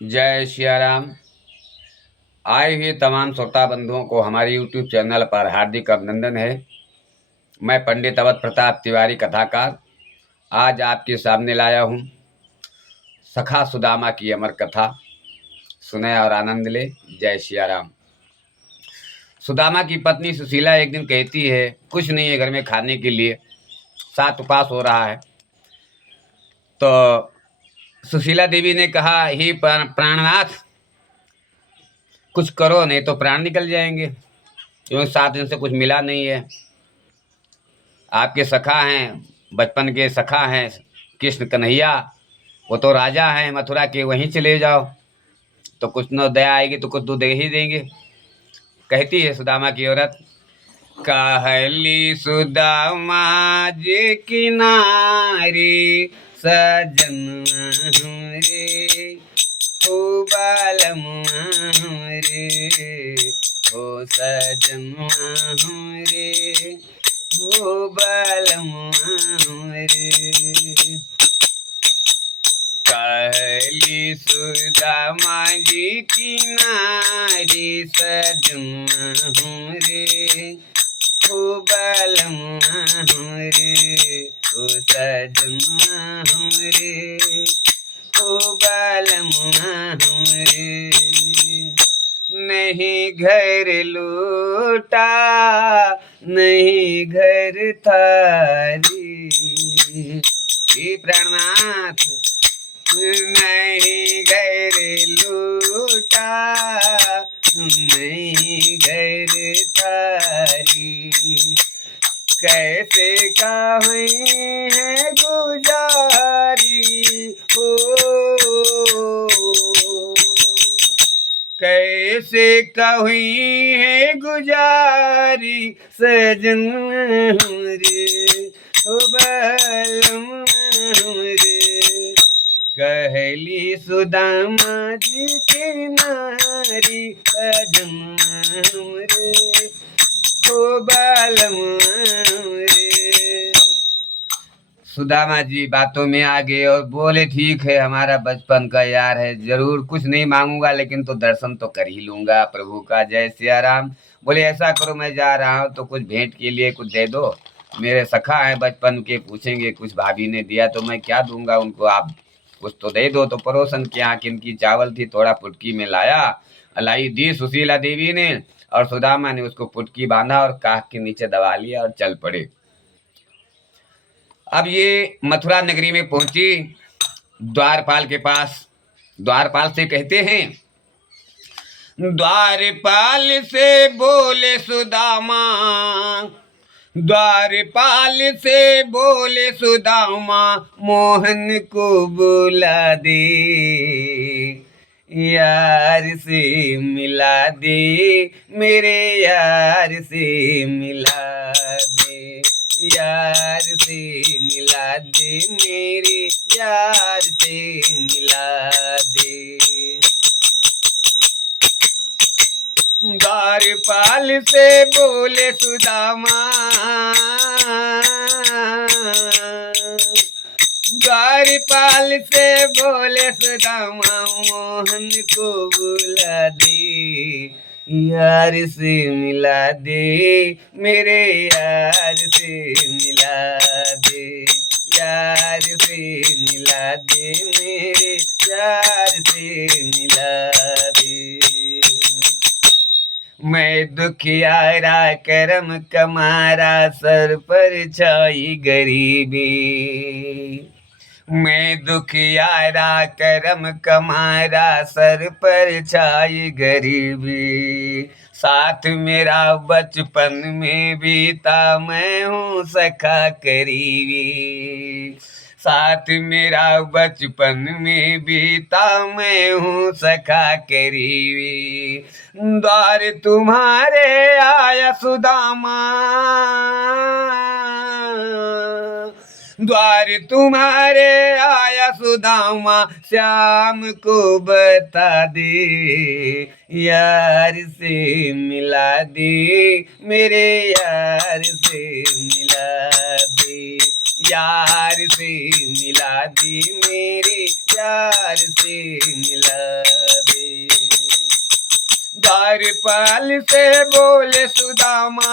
जय सिया राम। आए हुए तमाम श्रोता बंधुओं को हमारे यूट्यूब चैनल पर हार्दिक अभिनंदन है। मैं पंडित अवध प्रताप तिवारी कथाकार आज आपके सामने लाया हूँ सखा सुदामा की अमर कथा। सुने और आनंद ले। जय सिया राम। सुदामा की पत्नी सुशीला एक दिन कहती है, कुछ नहीं है घर में खाने के लिए, सात उपास हो रहा है। तो सुशीला देवी ने कहा, हे प्राणनाथ, कुछ करो नहीं तो प्राण निकल जाएंगे, क्योंकि 7 दिन से कुछ मिला नहीं है। आपके सखा हैं, बचपन के सखा हैं कृष्ण कन्हैया, वो तो राजा हैं मथुरा के, वहीं चले जाओ तो कुछ न दया आएगी तो कुछ तो दे ही देंगे। कहती है सुदामा की औरत, कहली सुदामा जी किनारे सजन रे ओ बालम रे ओ सजन रे ओ बालम रे। कहली सुदामा जी किनारे सजन रे ओ बालम रे ओ सजन रे ओ बालम रे। नहीं घर लूटा नहीं घर थारी, हे प्राणनाथ, नहीं घर लूटा नहीं घर थारी, कैसे काहे है गुजारी हो, कैसे कही है गुजारी सजन रे ओ बालम रे। कहली सुदामा जी के नारी सजन रे ओ बालम रे। सुदामा जी बातों में आ गए और बोले, ठीक है, हमारा बचपन का यार है, जरूर कुछ नहीं मांगूंगा लेकिन तो दर्शन तो कर ही लूंगा प्रभु का। जय सिया राम। बोले, ऐसा करो, मैं जा रहा हूँ तो कुछ भेंट के लिए कुछ दे दो, मेरे सखा हैं बचपन के, पूछेंगे कुछ भाभी ने दिया तो मैं क्या दूंगा उनको, आप कुछ तो दे दो। तो पड़ोसन के यहाँ किनकी चावल थी, थोड़ा पुटकी में लाया, लाई दी सुशीला देवी ने, और सुदामा ने उसको पुटकी बांधा और काख के नीचे दबा लिया और चल पड़े। अब ये मथुरा नगरी में पहुंची, द्वारपाल के पास। द्वारपाल से कहते हैं, द्वारपाल से बोले सुदामा, द्वारपाल से बोले सुदामा, मोहन को बुला दे, यार से मिला दे, मेरे यार से मिला दे, यार से मिला दे, मेरे यार से मिला दे। द्वारपाल से बोले सुदामा, द्वारपाल से बोले सुदामा, मोहन को बुला दे, यार से मिला दे, मेरे यार से मिला दे, यार से मिला दे, मेरे यार से मिला दे। मैं दुखियारा करम कमारा, सर पर छाई गरीबी, मैं दुखियारा करम कमारा, सर पर छाई गरीबी, साथ मेरा बचपन में बीता, मैं हूँ सखा करीबी, साथ मेरा बचपन में बीता, मैं हूँ सखा करीबी। द्वार तुम्हारे आया सुदामा, द्वार तुम्हारे आया सुदामा, श्याम को बता दे, यार से मिला दे, मेरे यार से मिला दे, यार से मिला दे, मेरे यार से मिला द्वारपाल से बोले सुदामा,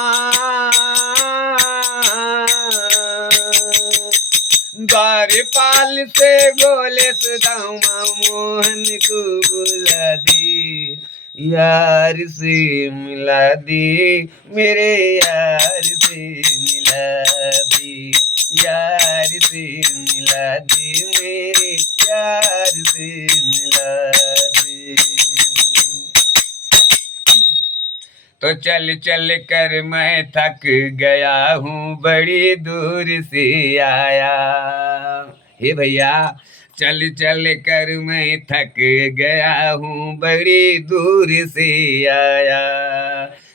द्वारपाल से बोले सुदामा, मोहन को बुला दी, यार से मिला दी, मेरे यार से मिला दी, यार से मिला दी, मेरे यार से मिला दी। तो चल चल कर मैं थक गया हूँ, बड़ी दूर से आया। हे भैया, चल चल कर मैं थक गया हूँ, बड़ी दूर से आया।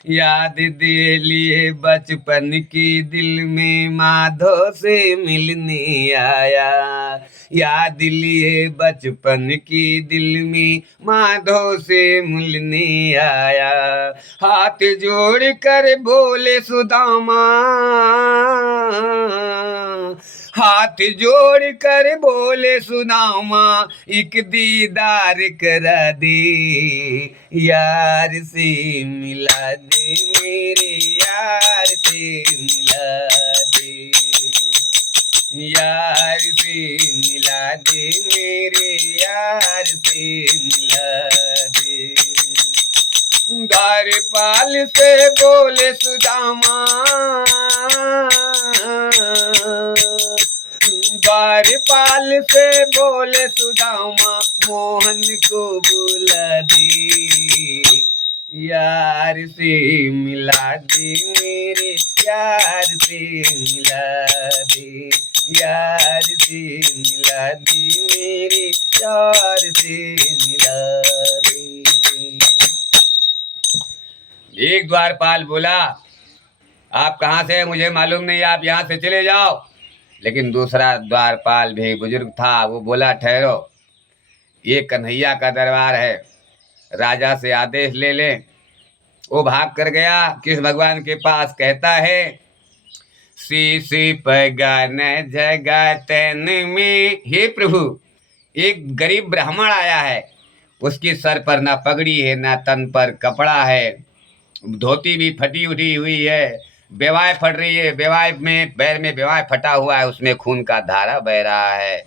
याद दे लिए बचपन की, दिल में माधो से मिलने आया। याद लिए बचपन की, दिल में माधो से मिलने आया। हाथ जोड़ कर बोले सुदामा, हाथ जोड़ कर बोले सुदामा, एक दीदार करा दे, यार से मिला दे, मेरे यार से मिला दे, यार से मिला दे, मेरे यार से मिला दे। द्वारपाल से बोले सुदामा, द्वारपाल से बोले सुदामा, मोहन को बुला दी, यार से मिला दे, मेरे यार से मिला दे, यार से मिला दे, मेरे यार से मिला दे। एक द्वारपाल बोला, आप कहाँ से, मुझे मालूम नहीं, आप यहाँ से चले जाओ। लेकिन दूसरा द्वारपाल भी बुजुर्ग था, वो बोला, ठहरो, ये कन्हैया का दरबार है, राजा से आदेश ले ले। वो भाग कर गया कृष्ण भगवान के पास, कहता है, शीशी पगन जगतन में, हे प्रभु, एक गरीब ब्राह्मण आया है, उसकी सर पर ना पगड़ी है, ना तन पर कपड़ा है, धोती भी फटी उठी हुई है, बेवाय फट रही है, बेवाय में पैर में बेवाय फटा हुआ है, उसमें खून का धारा बह रहा है,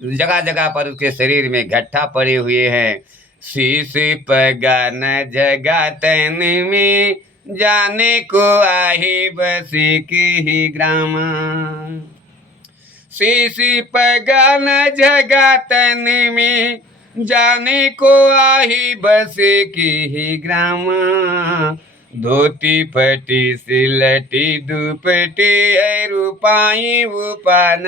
जगह जगह पर उसके शरीर में गट्ठा पड़े हुए हैं। शीश पगन जगतन में, जाने को आही बसी की ही ग्राम। शीश पगन जगतन में, जाने को आही बसे की ही ग्राम। धोती फटी सिलटी दुपटी, रूपाई उपान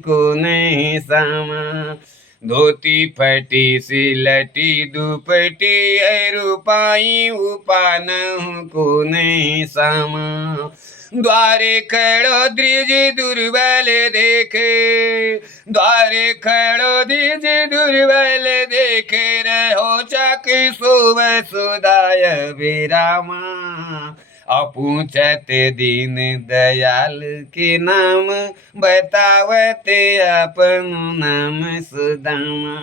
को नहीं सामा। धोती फटी सिलटी दुपटी, रूपाई उपान को नहीं सामा। द्वारे खड़ो द्विज दुर्बल देखे, द्वारे खड़ो द्विज दुर्बल देखे, रहो चक सुब सुदाय विरामा। अपूछत दीन दयाल के नाम, बतावते अपन नाम सुदामा।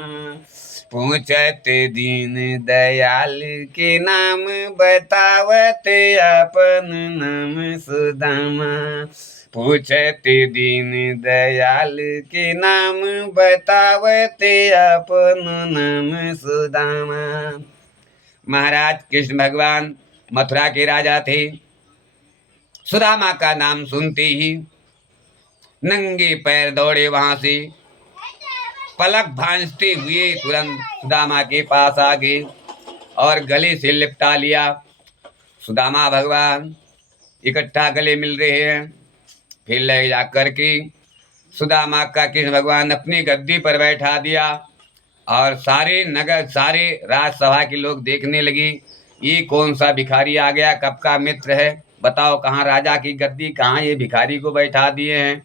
पूछत दीन दयाल के नाम, बतावते अपन नाम सुदामा। पूछत दीन दयाल के नाम, बतावते अपन नाम सुदामा। महाराज कृष्ण भगवान मथुरा के राजा थे। सुदामा का नाम सुनते ही नंगे पैर दौड़े वहां से, पलक भांजते हुए तुरंत सुदामा के पास आ गए और गले से लिपटा लिया। सुदामा भगवान इकट्ठा गले मिल रहे हैं। फिर ले जाकर के सुदामा का कृष्ण भगवान अपनी गद्दी पर बैठा दिया और सारे नगर, सारे राजसभा के लोग देखने लगे, ये कौन सा भिखारी आ गया, कब का मित्र है, बताओ कहाँ राजा की गद्दी, कहाँ ये भिखारी को बैठा दिए हैं।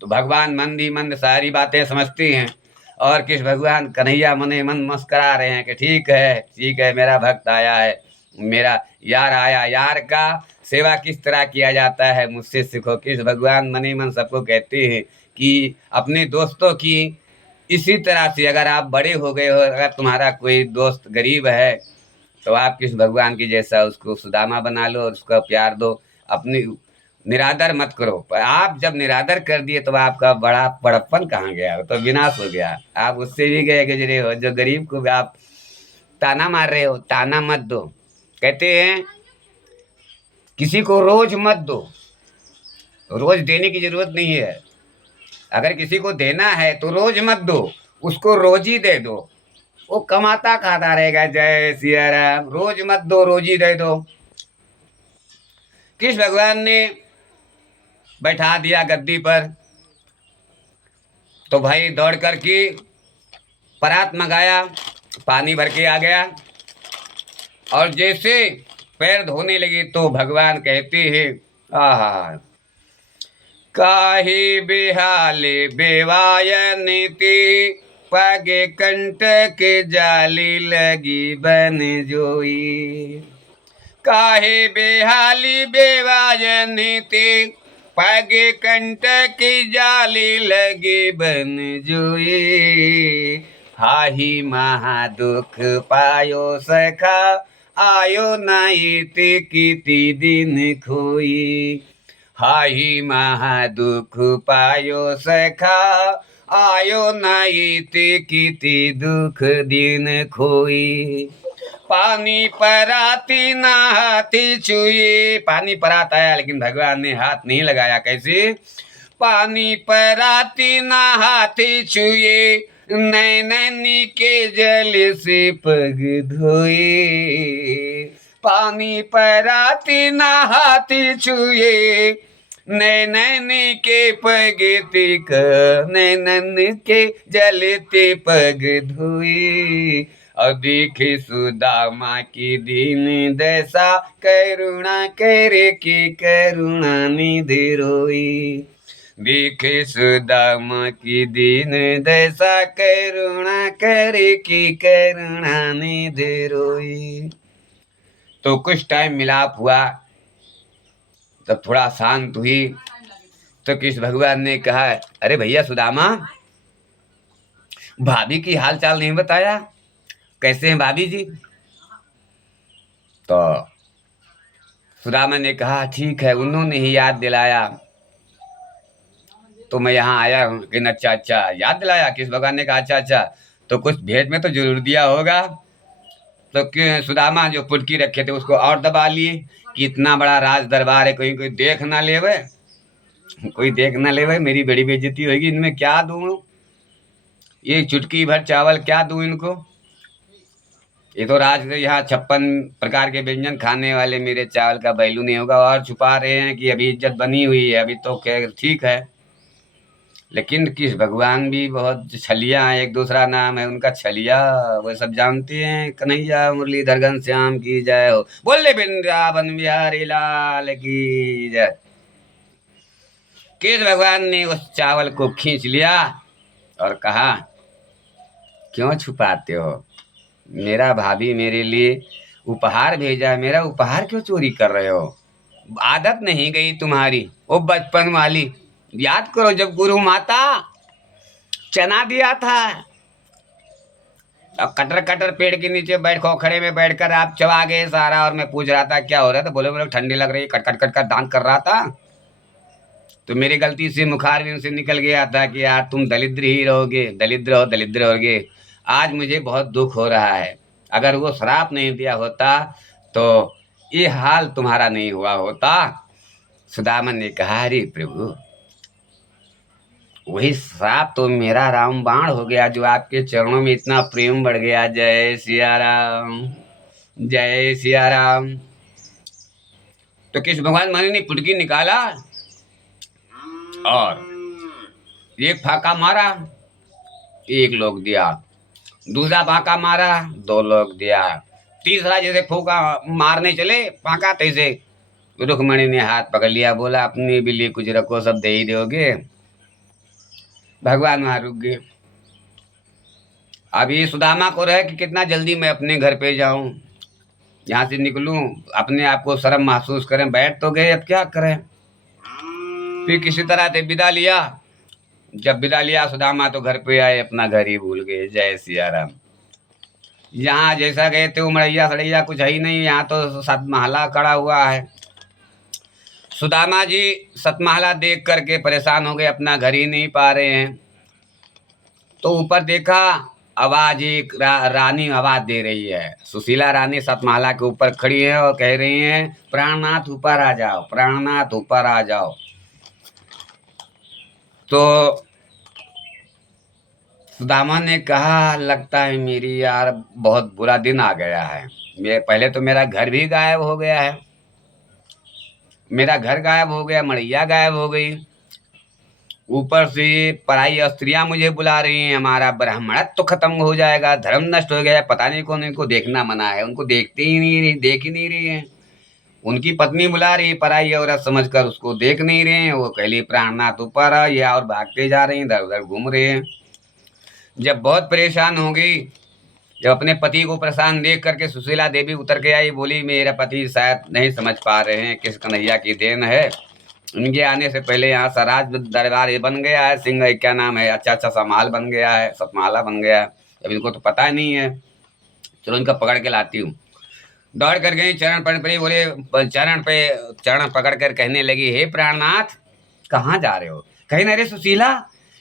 तो भगवान मंद ही मंद सारी बातें समझते हैं और कृष्ण भगवान कन्हैया मने मन मुस्करा रहे हैं कि ठीक है, मेरा भक्त आया है, मेरा यार आया, यार का सेवा किस तरह किया जाता है, मुझसे सीखो। कृष्ण भगवान मने मन सबको कहते हैं कि अपने दोस्तों की इसी तरह से, अगर आप बड़े हो गए हो, अगर तुम्हारा कोई दोस्त गरीब है तो आप कृष्ण भगवान की जैसा उसको सुदामा बना लो और उसका प्यार दो। अपनी निरादर मत करो। पर आप जब निरादर कर दिए तो आपका बड़ा बड़प्पन कहाँ गया, तो विनाश हो गया। आप उससे भी गए गुजरे हो। जो गरीब को भी आप ताना मार रहे हो, ताना मत दो। कहते हैं किसी को रोज मत दो, रोज देने की जरूरत नहीं है। अगर किसी को देना है तो रोज मत दो, उसको रोज ही दे दो। वो कमाता खाता रहेगा। जय सिया राम। रोज मत दो, रोज ही दे दो। कृष्ण भगवान ने बैठा दिया गद्दी पर, तो भाई दौड़ कर के परात मंगाया, पानी भर के आ गया। और जैसे पैर धोने लगे तो भगवान कहते हैं, आहा, काहे बेहाले बेवायनिति, पागे कंटक जाली लगी बन जोई। काहे बेहाली बेवायनिति, पागे कंटक जाली लगी बन जोई। हाही महा दुख पायो सखा, आयो नहीं ते किति दिन खोई। हाही महा दुख पायो सखा, आयो नहीं ते किति दुख दिन खोई। पानी पराती ना हाथी छुए। पानी परात आया लेकिन भगवान ने हाथ नहीं लगाया। कैसे? पानी पराती ना हाथी छुए, नैनी के जल से पग धोए। पानी पराती ना हाथी छुए, नैनन के पग तिक, नैनन के जलते पग धोए। और देखे सुदामा की दीन दशा, करुणा करे के करुणा निधि रोई। देखे सुदामा की दीन दशा, करुणा करे की करुणा निधि रोई। तो कुछ टाइम मिलाप हुआ, तब थोड़ा शांत हुई। तो कृष्ण भगवान ने कहा, अरे भैया सुदामा, भाभी की हाल चाल नहीं बताया, कैसे हैं भाभी जी? तो सुदामा ने कहा ठीक है। उन्होंने ही याद दिलाया तो मैं यहाँ आया हूँ। कि अच्छा अच्छा, याद दिलाया। कृष्ण भगवान ने कहा अच्छा अच्छा, तो कुछ भेंट में तो जरूर दिया होगा। तो सुदामा जो पुटकी रखे थे उसको और दबा लिए कि इतना बड़ा राज दरबार है, कोई कोई देख ना लेवे, कोई देख ना लेवे, मेरी बड़ी बेइज्जती होगी। इनमें क्या दूं? ये चुटकी भर चावल क्या दूं इनको? ये तो राज यहाँ 56 प्रकार के व्यंजन खाने वाले मेरे चावल का वैल्यू नहीं होगा। और छुपा रहे हैं कि अभी इज्जत बनी हुई है, अभी तो खैर ठीक है। लेकिन किस भगवान भी बहुत छलिया है। एक दूसरा नाम है उनका छलिया, वो सब जानते हैं। कन्हैया मुरलीधर घनश्याम की जय हो। बोले वृंदावन बिहारी लाल की जय। किस भगवान ने उस चावल को खींच लिया और कहा, क्यों छुपाते हो? मेरा भाभी मेरे लिए उपहार भेजा है, मेरा उपहार क्यों चोरी कर रहे हो? आदत नहीं गई तुम्हारी वो बचपन वाली। याद करो जब गुरु माता चना दिया था, अब कटर कटर पेड़ के नीचे बैठ खोखड़े में बैठकर आप चबा गए सारा। और मैं पूछ रहा था क्या हो रहा था, बोले बोले ठंडी लग रही है, कट कट कट कर दान कर रहा था। तो मेरी गलती से मुखार भी उनसे निकल गया था कि यार तुम दलिद्र ही रहोगे, दलिद्र रहोगे। आज मुझे बहुत दुख हो रहा है। अगर वो श्राप नहीं दिया होता तो ये हाल तुम्हारा नहीं हुआ होता। सुदामा ने कहा, अरे प्रभु, वही श्राप तो मेरा रामबाण हो गया जो आपके चरणों में इतना प्रेम बढ़ गया। जय सिया राम, जय सिया राम। तो कृष्ण भगवान माने ने पुटकी निकाला और एक फाका मारा, एक लोग दिया। दूसरा फाका मारा, 2 लोग दिया। तीसरा जैसे फूका मारने चले फाका, तैसे रुक्मणी ने हाथ पकड़ लिया, बोला अपने भी लिए कुछ रखो, सब दे ही दोगे। भगवान वहां रुक गए। अब ये सुदामा को रहे कि कितना जल्दी मैं अपने घर पे जाऊं, यहाँ से निकलूं, अपने आप को शर्म महसूस करें। बैठ तो गए, अब क्या करें? फिर किसी तरह से विदा लिया। जब विदा लिया सुदामा तो घर पे आए, अपना घर ही भूल गए। जय सिया राम। यहाँ जैसा गए थे उमड़ैया सड़ैया कुछ है ही नहीं, यहाँ तो सतमहला खड़ा हुआ है। सुदामा जी सतमहला देख करके परेशान हो गए, अपना घर ही नहीं पा रहे हैं। तो ऊपर देखा, आवाज एक रानी आवाज दे रही है। सुशीला रानी सतमहला के ऊपर खड़ी है और कह रही हैं, प्राणनाथ ऊपर आ जाओ, प्राणनाथ ऊपर आ जाओ। तो सुदामा ने कहा, लगता है मेरी यार बहुत बुरा दिन आ गया है। पहले तो मेरा घर भी गायब हो गया है, मेरा घर गायब हो गया, मड़ैया गायब हो गई, ऊपर से पराई स्त्रियां मुझे बुला रही हैं, हमारा ब्राह्मणत्व तो खत्म हो जाएगा, धर्म नष्ट हो गया। पता नहीं कौन इनको देखना मना है, उनको देखते ही नहीं रही, देख ही नहीं रही है। उनकी पत्नी बुला रही, पराई औरत समझकर उसको देख नहीं रहे हैं। वो कहली प्राणनाथ ऊपर आ, ये और भागते जा रही हैं, इधर उधर घूम रहे हैं। जब बहुत परेशान हो गई, जब अपने पति को परेशान देख करके सुशीला देवी उतर के आई, बोली मेरा पति शायद नहीं समझ पा रहे हैं किस कन्हैया की देन है। उनके आने से पहले यहाँ सराज दरबार ये बन गया है, सिंह क्या नाम है, अच्छा अच्छा समाल बन गया है, सतमाला बन गया है। अब इनको तो पता नहीं है, चलो इनका पकड़ के लाती हूँ। दौड़ कर गई, चरण पकड़ पड़ी, बोले चरण पकड़ कर कहने लगी, हे प्राणनाथ कहाँ जा रहे हो? कहीं ना, अरे सुशीला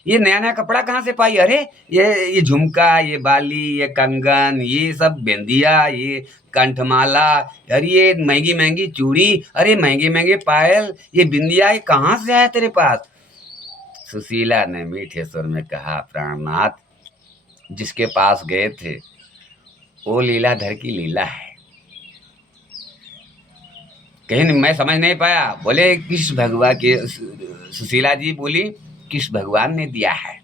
ये नया नया कपड़ा कहाँ से पाई? अरे ये झुमका, ये बाली, ये कंगन, ये सब बिंदिया, ये कंठमाला, अरे ये महंगी महंगी चूड़ी, अरे महंगे महंगे पायल, ये बिंदिया, ये कहाँ से आया तेरे पास? सुशीला ने मीठे सुर में कहा, प्राणनाथ जिसके पास गए थे वो लीलाधर की लीला है। कहीं मैं समझ नहीं पाया। बोले किस भगवान के? सुशीला जी बोली, किस भगवान ने दिया है?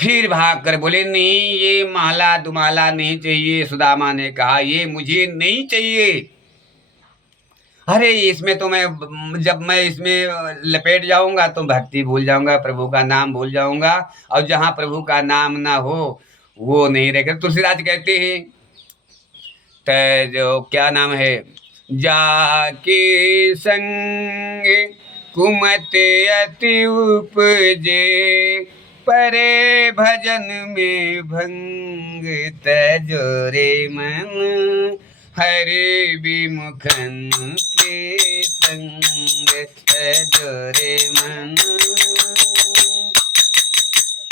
फिर भाग कर बोले, नहीं ये माला दुमाला नहीं चाहिए। सुदामा ने कहा, ये मुझे नहीं चाहिए। अरे इसमें तो मैं, जब मैं इसमें लपेट जाऊंगा तो भक्ति भूल जाऊंगा, प्रभु का नाम भूल जाऊंगा, और जहां प्रभु का नाम ना हो वो नहीं रहेगा। तुलसीदास कहते हैं, जो क्या नाम है, जाके संग कुमत अति उपजे, परे भजन में भंग तजोरे मन, हरि विमुखन के संग तजोरे मन,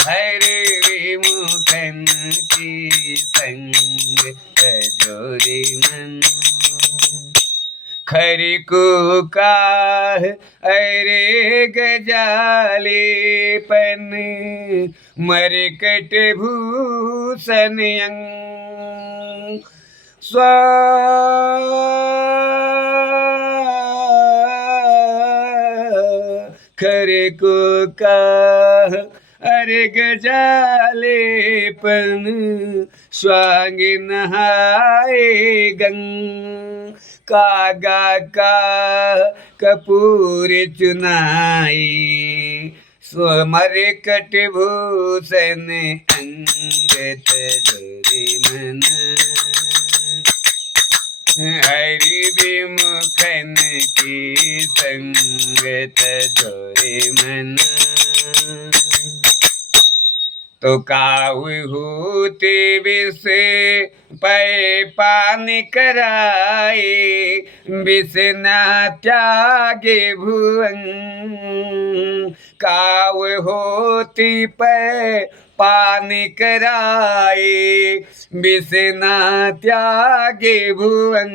हरि विमुखन की संग तजोरे मन। खरी को काह अरे गजाले पन, मरकट भूषण अंग, खरे को काह अरे गजाले पन, स्वांग नहाए गंग, कागा का कपूर चुनाई, स्वमर कट भूषण अंग तजोरे मन, हरि विमुखन की संग तजोरे मन। तो काहु होते विष पै पान कराए, विष न त्यागे भुवन, काहु होती पै पान कराए, विष न त्यागे भुवन,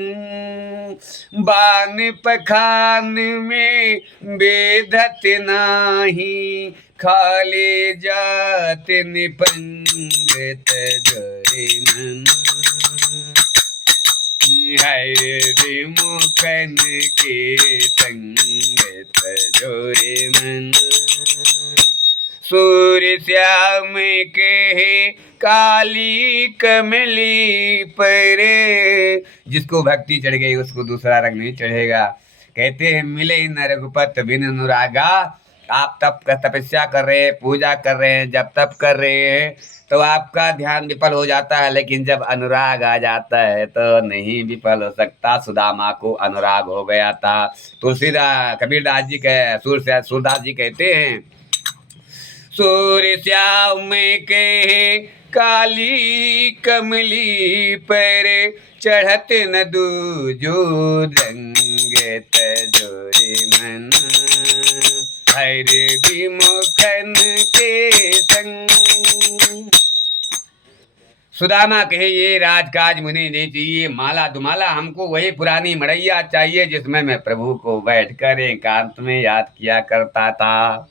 बान पखान में बेधत नाही, खाले जात निपंग तजोरे मन, हरि विमुखन के संग तजोरे मन। सूर्य श्याम कहे काली कमली पर, जिसको भक्ति चढ़ गई उसको दूसरा रंग नहीं चढ़ेगा। कहते हैं, मिले न रघुपत बिन अनुरागा। आप तपस्या कर रहे हैं, पूजा कर रहे हैं, जब तप कर रहे हैं तो आपका ध्यान विफल हो जाता है, लेकिन जब अनुराग आ जाता है तो नहीं विफल हो सकता। सुदामा को अनुराग हो गया था। तुलसीदास कबीरदास जी सूरदास जी कहते हैं, सूर्य श्याम कहे काली कमली पर चढ़त न दूजो रंग तजोरे मन हर विमुखन के संग। सुदामा कहे ये राजकाज मुझे नहीं चाहिए, माला दुमाला हमको वही पुरानी मड़ैया चाहिए जिसमें मैं प्रभु को बैठकर एकांत में याद किया करता था।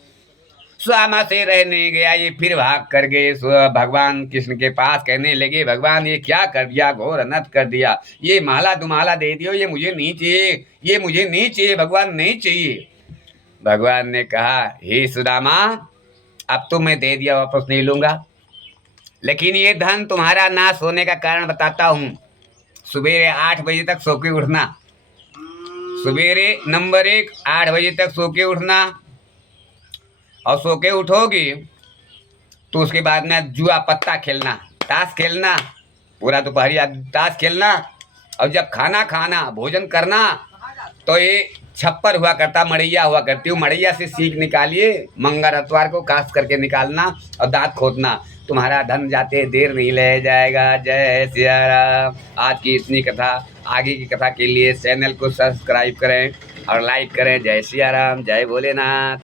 सुदामा से रहने गया, ये फिर भाग कर गए भगवान कृष्ण के पास, कहने लगे भगवान ये क्या कर दिया, घोर अनर्थ कर दिया, ये माला दुमाला दे दियो, ये मुझे नहीं चाहिए, ये मुझे नहीं चाहिए भगवान, नहीं चाहिए। भगवान ने कहा हे सुदामा अब तो मैं दे दिया, वापस नहीं लूंगा, लेकिन ये धन तुम्हारा नाश होने का कारण बताता हूं। सवेरे 8 बजे तक सो के उठना, सवेरे नंबर 1 8 बजे तक सो के उठना, और सो के उठोगी तो उसके बाद में जुआ पत्ता खेलना, ताश खेलना, पूरा दोपहरी ताश खेलना, और जब खाना खाना भोजन करना तो ये छप्पर हुआ करता, मड़ैया हुआ करती हूँ, मड़ैया से सीख निकालिए, मंगल अतवार को काश करके निकालना और दांत खोदना, तुम्हारा धन जाते देर नहीं ले जाएगा। जय सिया राम। आज की इतनी कथा, आगे की कथा के लिए चैनल को सब्सक्राइब करें और लाइक करें। जय सिया राम, जय भोलेनाथ।